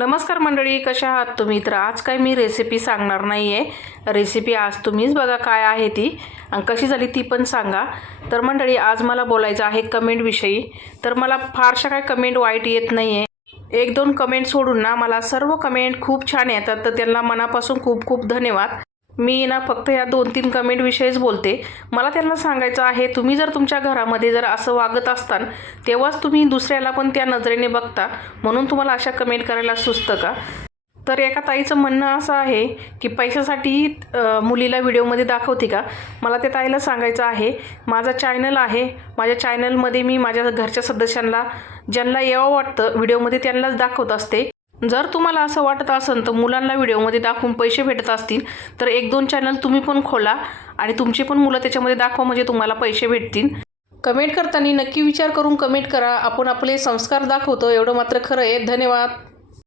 नमस्कार मंडळी, कशा आहात तुम्ही? तर आज काय मी रेसिपी सांगणार नाही आहे. रेसिपी आज तुम्हीच बघा काय आहे ती आणि कशी झाली ती पण सांगा. तर मंडळी, आज मला बोलायचं आहे कमेंटविषयी. तर मला फारशा काय कमेंट वाईट येत नाही आहे. एक दोन कमेंट सोडून ना मला सर्व कमेंट खूप छान येतात, तर त्यांना मनापासून खूप खूप धन्यवाद. मी ना फक्त या 2-3 कमेंटविषयीच बोलते. मला त्यांना सांगायचं आहे, तुम्ही जर तुमच्या घरामध्ये जर असं वागत असताल तेव्हाच तुम्ही दुसऱ्याला पण त्या नजरेने बघता, म्हणून तुम्हाला अशा कमेंट करायला सुचतं का? तर एका ताईचं म्हणणं असं आहे की पैशासाठी मुलीला व्हिडिओमध्ये दाखवते का? मला त्या ताईला सांगायचं आहे, माझा चॅनल आहे, माझ्या चॅनलमध्ये मी माझ्या घरच्या सदस्यांना ज्यांना यावं वाटतं व्हिडिओमध्ये त्यांनाच दाखवत असते. जर तुम्हाला असं वाटत असेल तर मुलांना व्हिडिओमध्ये दाखवून पैसे भेटत असतील तर 1-2 चॅनल तुम्ही पण खोला आणि तुमची पण मुलं त्याच्यामध्ये दाखवा, म्हणजे तुम्हाला पैसे भेटतील. कमेंट करताना नक्की विचार करून कमेंट करा. आपण आपले संस्कार दाखवतो एवढं मात्र खरं आहे. धन्यवाद.